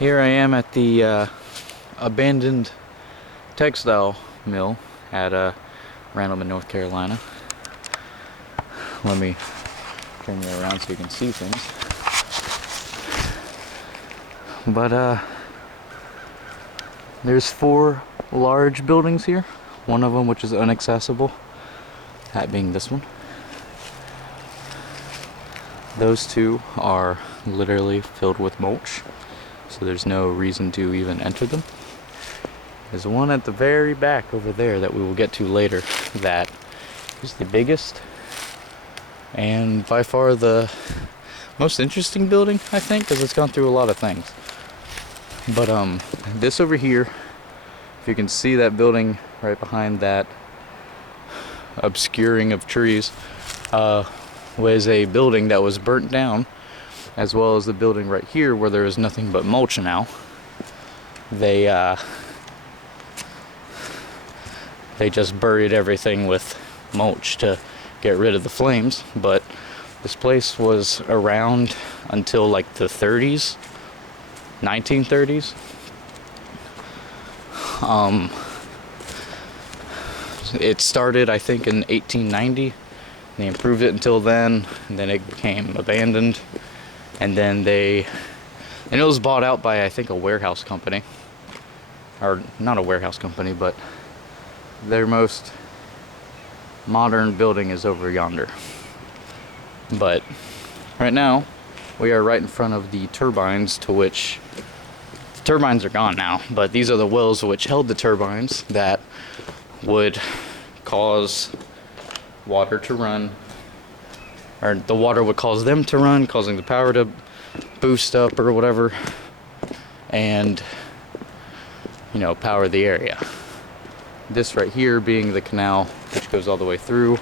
Here I am at the abandoned textile mill at Randleman, North Carolina. Let me turn you around so you can see things. But there's 4 large buildings here. One of them which is inaccessible, that being this one. Those 2 are literally filled with mulch, so there's no reason to even enter them. There's one at the very back over there that we will get to later that is the biggest and by far the most interesting building, I think, because it's gone through a lot of things. But this over here, if you can see that building right behind that obscuring of trees, was a building that was burnt down, as well as the building right here where there is nothing but mulch now. They just buried everything with mulch to get rid of the flames, but this place was around until like the 30s, 1930s. It started, I think, in 1890. They improved it until then, and then it became abandoned, and then it was bought out by, I think, a warehouse company, or not a warehouse company, but their most modern building is over yonder. But right now we are right in front of the turbines, to which the turbines are gone now, but these are the wells which held the turbines that would cause water to run, or the water would cause them to run, causing the power to boost up or whatever, and power the area. This right here being the canal which goes all the way through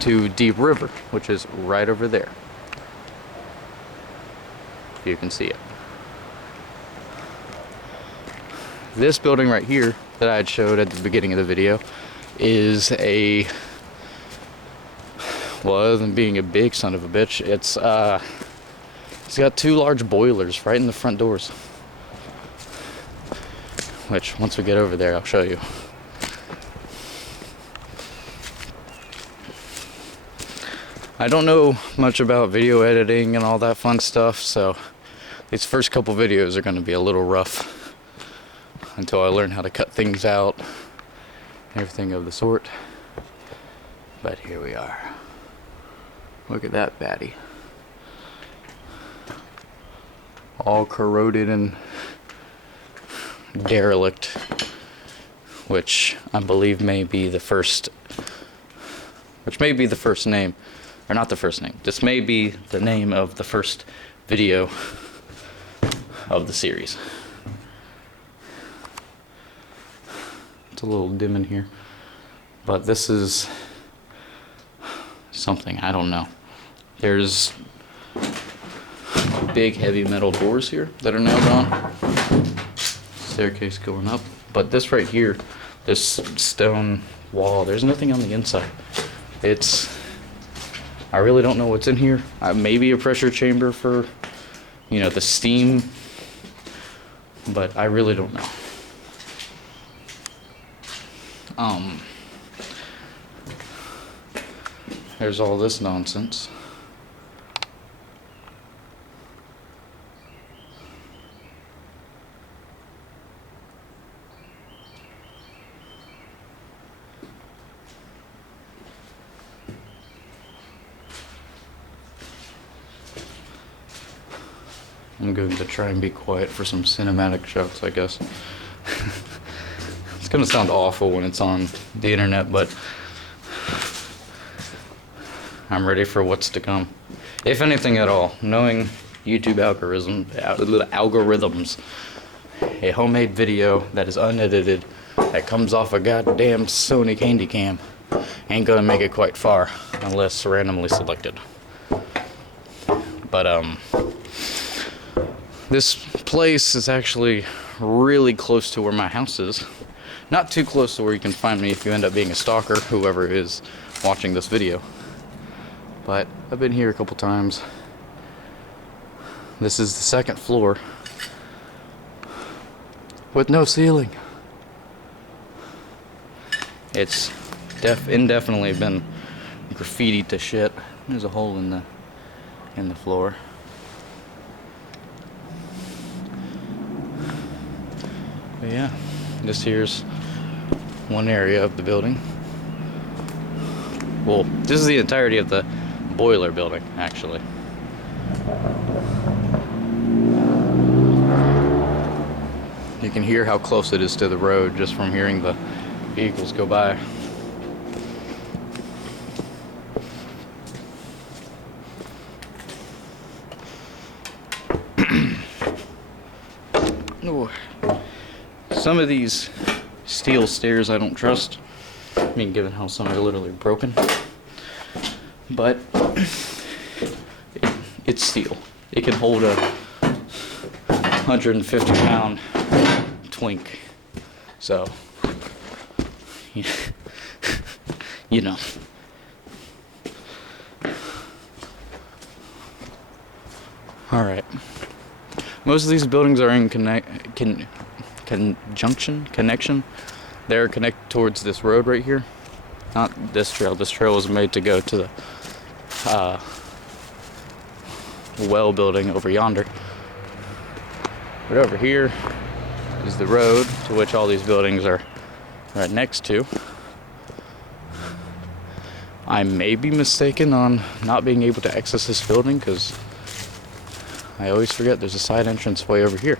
to Deep River, which is right over there, if you can see it. This building right here that I had showed at the beginning of the video is other than being a big son of a bitch, it's got 2 large boilers right in the front doors, which once we get over there I'll show you. I don't know much about video editing and all that fun stuff, so these first couple videos are going to be a little rough until I learn how to cut things out, everything of the sort. But here we are. Look at that baddie. All corroded and derelict, which I believe may be the first name, or not the first name. This may be the name of the first video of the series. It's a little dim in here, but this is something, I don't know. There's big heavy metal doors here that are now gone. Staircase going up. But this right here, this stone wall, there's nothing on the inside. I really don't know what's in here. Maybe a pressure chamber for, the steam, but I really don't know. There's all this nonsense. I'm going to try and be quiet for some cinematic shots, I guess. It's going to sound awful when it's on the internet, but I'm ready for what's to come. If anything at all, knowing YouTube algorithms, a homemade video that is unedited, that comes off a goddamn Sony Candy Cam, ain't gonna make it quite far unless randomly selected. But this place is actually really close to where my house is. Not too close to where you can find me if you end up being a stalker, whoever is watching this video. But I've been here a couple times. This is the 2nd floor. with no ceiling. It's indefinitely been graffitied to shit. There's a hole in the floor. But yeah, this here's one area of the building. Well, this is the entirety of the boiler building, actually. You can hear how close it is to the road just from hearing the vehicles go by. Ooh. Some of these steel stairs I don't trust. I mean, given how some are literally broken. But it's steel. It can hold a 150-pound twink. So, you know. Alright. Most of these buildings are in connection. They're connected towards this road right here. Not this trail. This trail was made to go to the well building over yonder. But over here is the road to which all these buildings are right next to. I may be mistaken on not being able to access this building because I always forget there's a side entrance way over here.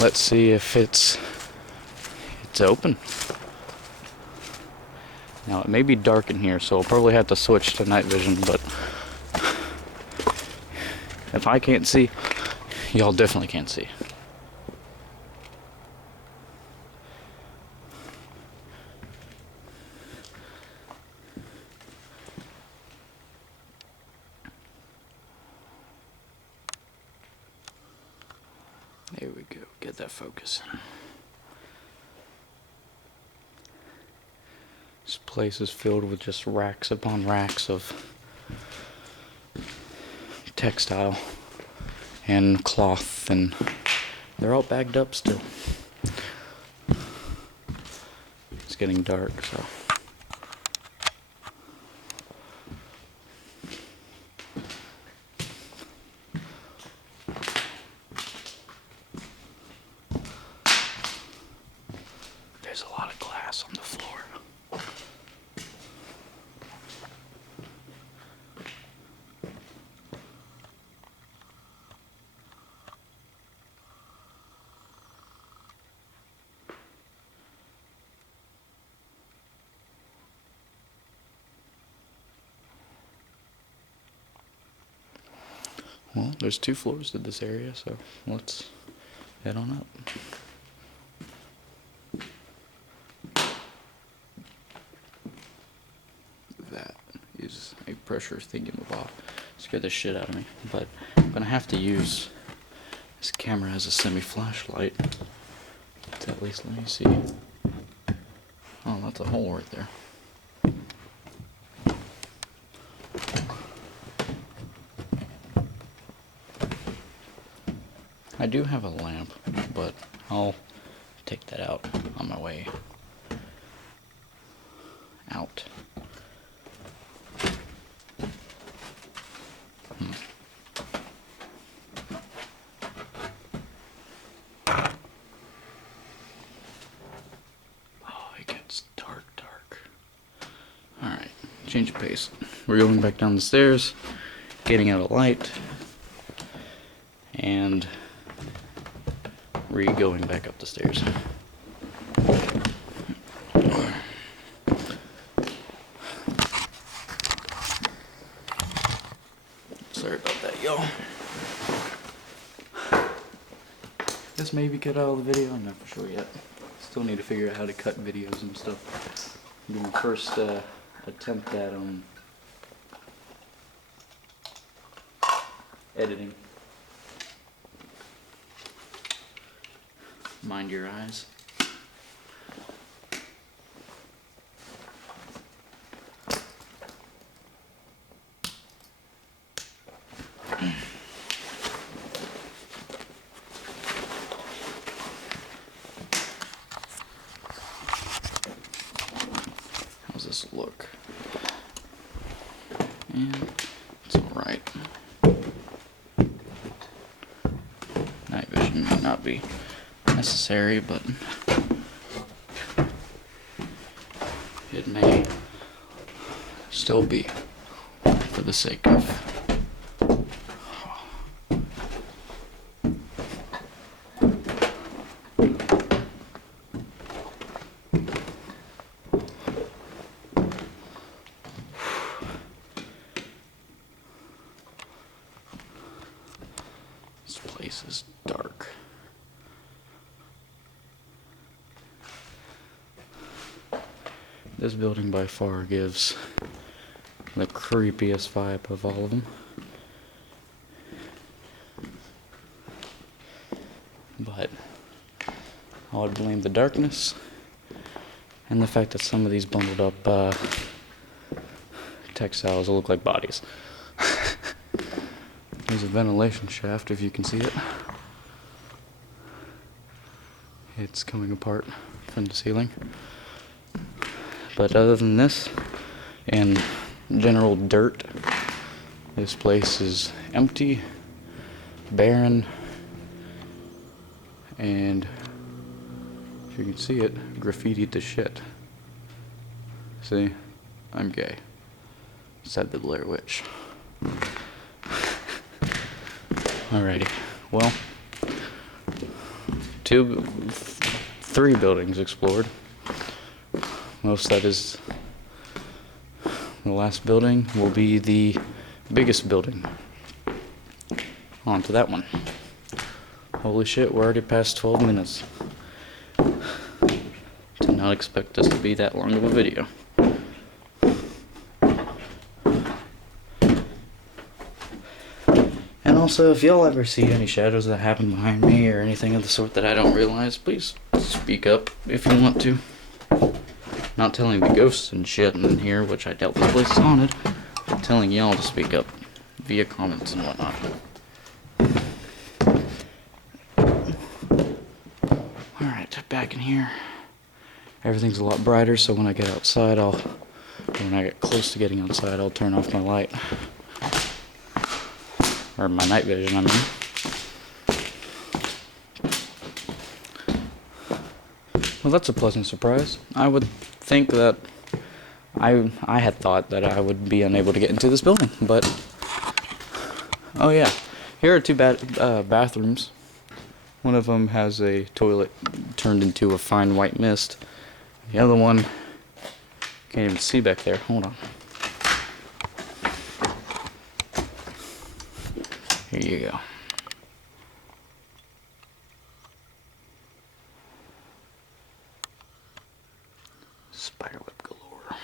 Let's see if it's open. Now it may be dark in here, so I'll probably have to switch to night vision, but if I can't see, y'all definitely can't see. There we go, get that focus. This place is filled with just racks upon racks of textile and cloth, and they're all bagged up still. It's getting dark, so. There's a lot of glass on the floor. Well, there's 2 floors to this area, so let's head on up. That is a pressure thingamabob. Scared the shit out of me, but I'm gonna have to use this camera as a semi-flashlight to at least let me see. Oh, that's a hole right there. I do have a lamp, but I'll take that out on my way out. Oh, it gets dark. Alright, change of pace. We're going back down the stairs, getting out a light, and going back up the stairs. Sorry about that, y'all. This may be cut out of the video, I'm not for sure yet. Still need to figure out how to cut videos and stuff. Do my first attempt at editing. Mind your eyes. not be necessary, but it may still be for the sake of this place is dark. This building by far gives the creepiest vibe of all of them. But I would blame the darkness and the fact that some of these bundled up textiles look like bodies. There's a ventilation shaft, if you can see it. It's coming apart from the ceiling. But other than this, and general dirt, this place is empty, barren, and if you can see it, graffitied to shit. See? I'm gay. Said the Blair Witch. Alrighty, well, 3 buildings explored. Most that is the last building will be the biggest building. On to that one. Holy shit, we're already past 12 minutes. Did not expect this to be that long of a video. And also, if y'all ever see any shadows that happen behind me or anything of the sort that I don't realize, please speak up if you want to. Not telling the ghosts and shit in here, which I doubt this place is haunted, but telling y'all to speak up via comments and whatnot. Alright, back in here. Everything's a lot brighter, so when I get outside, when I get close to getting outside, I'll turn off my light. Or my night vision, I mean. Well, that's a pleasant surprise. I would think that I had thought that I would be unable to get into this building, but oh yeah, here are 2 bathrooms. One of them has a toilet turned into a fine white mist. The other one, can't even see back there. Hold on. Here you go. Spiderweb galore.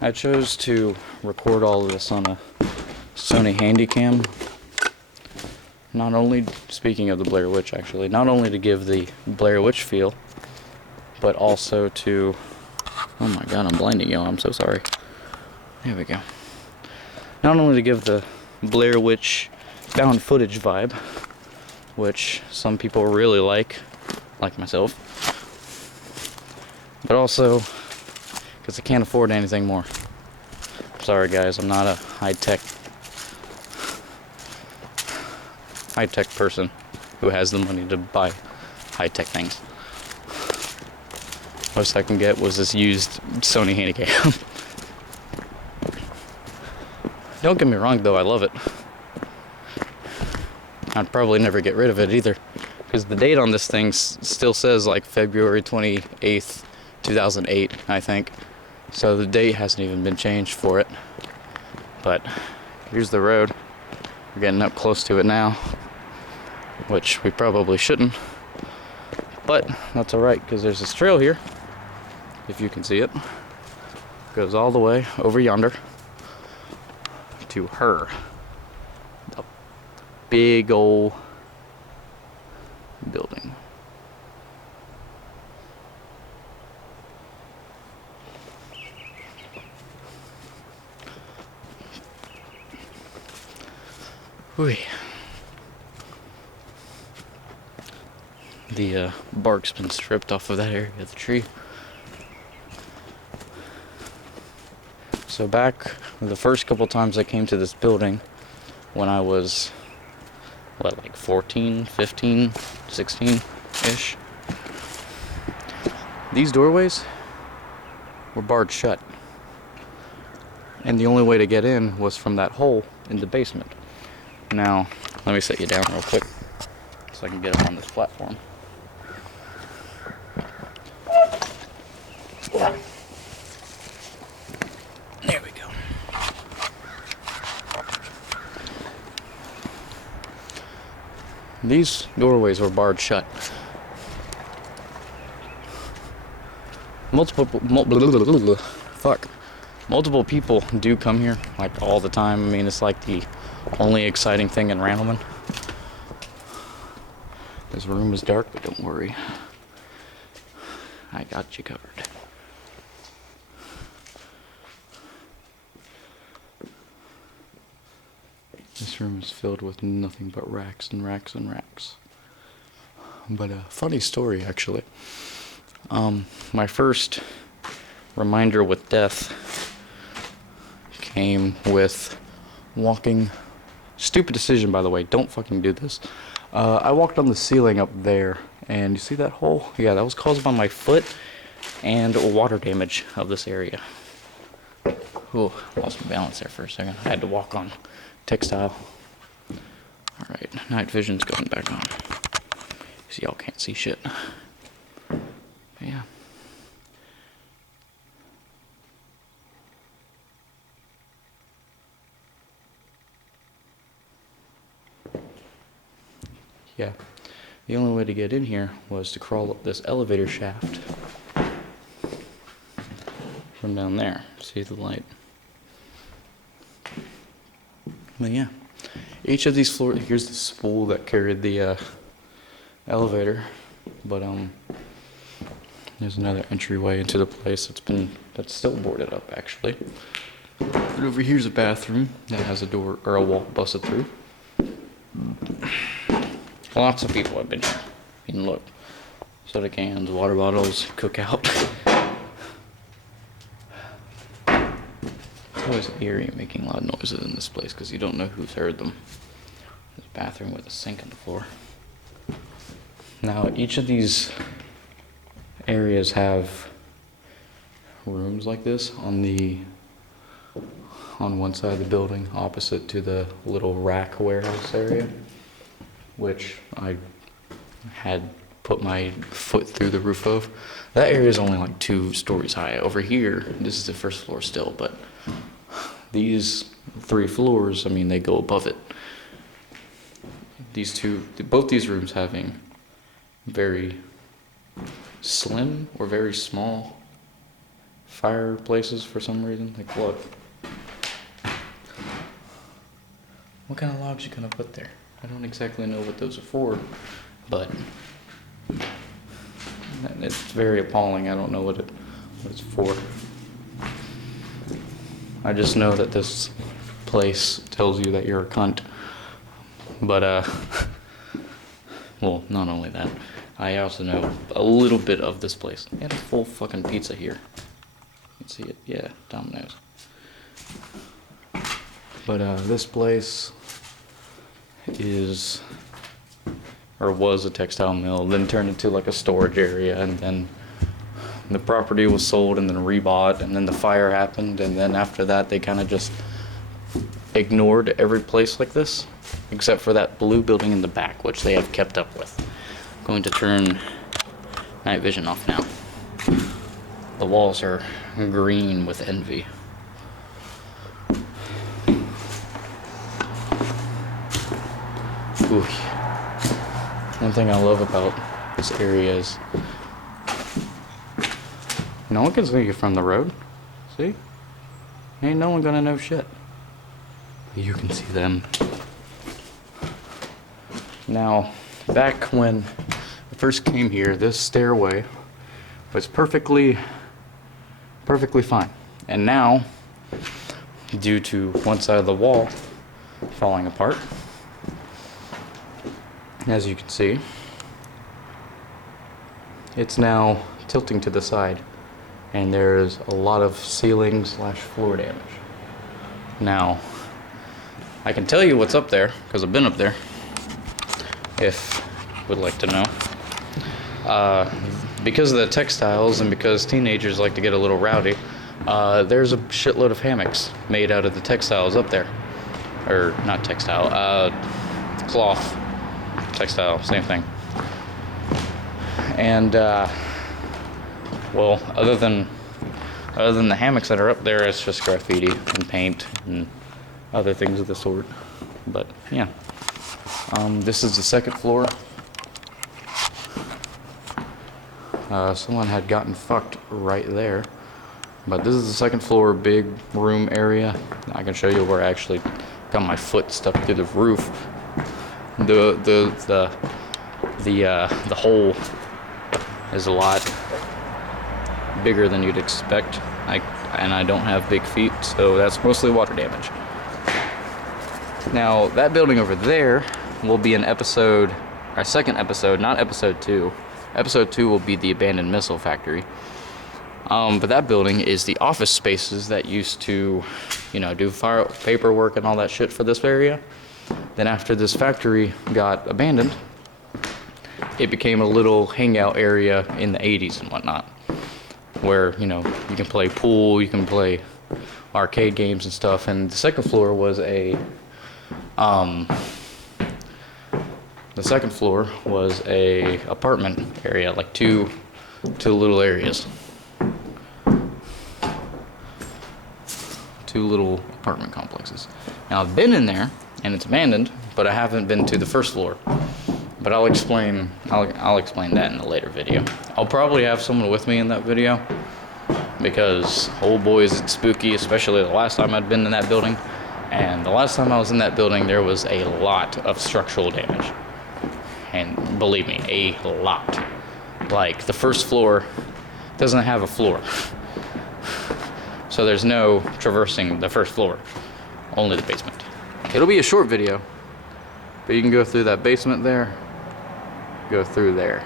I chose to record all of this on a Sony Handycam. Not only, speaking of the Blair Witch actually, not only to give the Blair Witch feel, but also to, oh my god, I'm blinding y'all, I'm so sorry. There we go. Not only to give the Blair Witch found footage vibe, which some people really like myself, but also because I can't afford anything more. Sorry guys, I'm not a high-tech person who has the money to buy high-tech things. Most I can get was this used Sony Handycam. Don't get me wrong though, I love it. I'd probably never get rid of it either, because the date on this thing still says like February 28th, 2008, I think. So the date hasn't even been changed for it. But here's the road. We're getting up close to it now, which we probably shouldn't. But that's alright, because there's this trail here, if you can see it. Goes all the way over yonder to her. The big old building. Whee. The bark's been stripped off of that area of the tree. So back the first couple times I came to this building, when I was, what, like 14, 15, 16-ish. These doorways were barred shut. And the only way to get in was from that hole in the basement. Now, let me set you down real quick so I can get up on this platform. There we go. These doorways were barred shut. Multiple people do come here, like, all the time. I mean, it's like the only exciting thing in Randleman. This room is dark, but don't worry. I got you covered. This room is filled with nothing but racks and racks and racks. But a funny story, actually. My first reminder with death came with walking. Stupid decision, by the way. Don't fucking do this. I walked on the ceiling up there, and you see that hole? Yeah, that was caused by my foot and water damage of this area. Ooh, lost my balance there for a second. I had to walk on Textile. Alright, night vision's going back on. So y'all can't see shit. But yeah. Yeah. The only way to get in here was to crawl up this elevator shaft from down there. See the light? But yeah, each of these floors, here's the spool that carried the elevator, but there's another entryway into the place that's still boarded up, actually. But over here's a bathroom that has a door or a wall busted through. Lots of people have been here. You can look. Soda cans, water bottles, cookout. It's always eerie making loud noises in this place because you don't know who's heard them. There's a bathroom with a sink on the floor. Now, each of these areas have rooms like this on one side of the building, opposite to the little rack warehouse area, which I had put my foot through the roof of. That area is only like 2 stories high. Over here, this is the first floor still, but these 3 floors, I mean, they go above it. Both these rooms having very slim or very small fireplaces for some reason. Like, look. What kind of logs you gonna put there? I don't exactly know what those are for, but it's very appalling. I don't know what it's for. I just know that this place tells you that you're a cunt. But, well, not only that, I also know a little bit of this place. They had a full fucking pizza here. You can see it, yeah, Domino's. But, this place is, or was a textile mill, then turned into like a storage area, and then the property was sold and then rebought, and then the fire happened, and then after that they kind of just ignored every place like this, except for that blue building in the back, which they have kept up with. I'm going to turn night vision off now. The walls are green with envy. Ooh. One thing I love about this area is no one can see you from the road. See? Ain't no one gonna know shit. You can see them. Now, back when I first came here, this stairway was perfectly fine. And now, due to one side of the wall falling apart, as you can see, it's now tilting to the side, and there's a lot of ceiling/floor damage. Now, I can tell you what's up there, because I've been up there, if you would like to know. Because of the textiles and because teenagers like to get a little rowdy, there's a shitload of hammocks made out of the textiles up there. Or, not textile, cloth. Textile, same thing. And, well, other than the hammocks that are up there, it's just graffiti and paint and other things of the sort. But, yeah. This is the second floor. Someone had gotten fucked right there. But this is the second floor, big room area. I can show you where I actually got my foot stuck through the roof. The hole is a lot bigger than you'd expect. And I don't have big feet, so that's mostly water damage. Now, that building over there will be an episode, our second episode, not episode 2. Episode 2 will be the abandoned missile factory. But that building is the office spaces that used to, do paperwork and all that shit for this area. Then after this factory got abandoned, it became a little hangout area in the 80s and whatnot. Where, you can play pool, you can play arcade games and stuff. And the second floor was a apartment area, like two little areas. Two little apartment complexes. Now I've been in there and it's abandoned, but I haven't been to the first floor. But I'll explain that in a later video. I'll probably have someone with me in that video because, oh boy, is it spooky, especially the last time I'd been in that building. And the last time I was in that building, there was a lot of structural damage. And believe me, a lot. Like, the first floor doesn't have a floor. So there's no traversing the first floor, only the basement. It'll be a short video, but you can go through that basement there, go through there.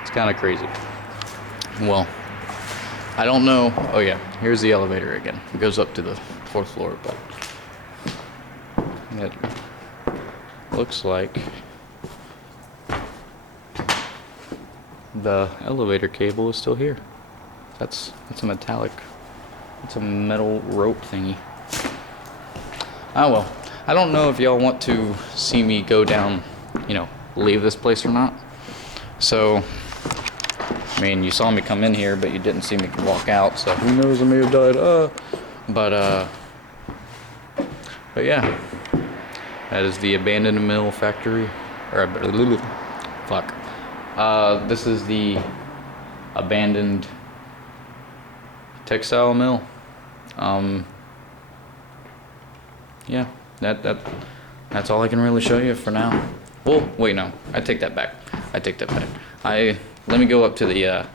It's kind of crazy. Well, I don't know. Oh yeah, here's the elevator again. It goes up to the 4th floor, but it looks like the elevator cable is still here. That's a metallic, it's a metal rope thingy. Oh well, I don't know if y'all want to see me go down, leave this place or not. So, I mean, you saw me come in here, but you didn't see me walk out, so who knows, I may have died, But yeah, that is the abandoned mill factory, fuck. This is the abandoned textile mill. Yeah, that's all I can really show you for now. Well, wait, no, I take that back. Let me go up to the,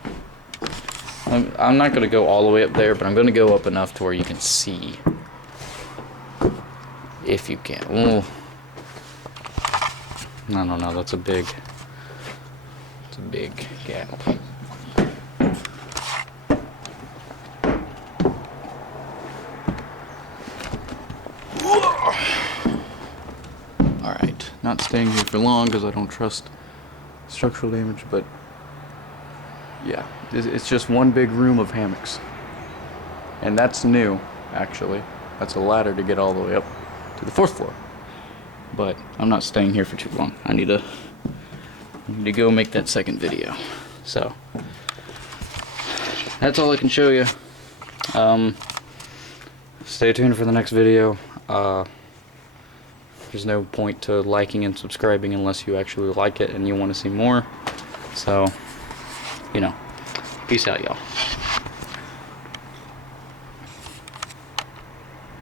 I'm not gonna go all the way up there, but I'm gonna go up enough to where you can see. If you can. Well, I don't know, it's a big gap. Alright, not staying here for long because I don't trust structural damage, but yeah, it's just one big room of hammocks. And that's new, actually. That's a ladder to get all the way up to the 4th floor. But I'm not staying here for too long. I need to go make that second video. So that's all I can show you. Stay tuned for the next video. There's no point to liking and subscribing unless you actually like it and you want to see more. So, peace out, y'all.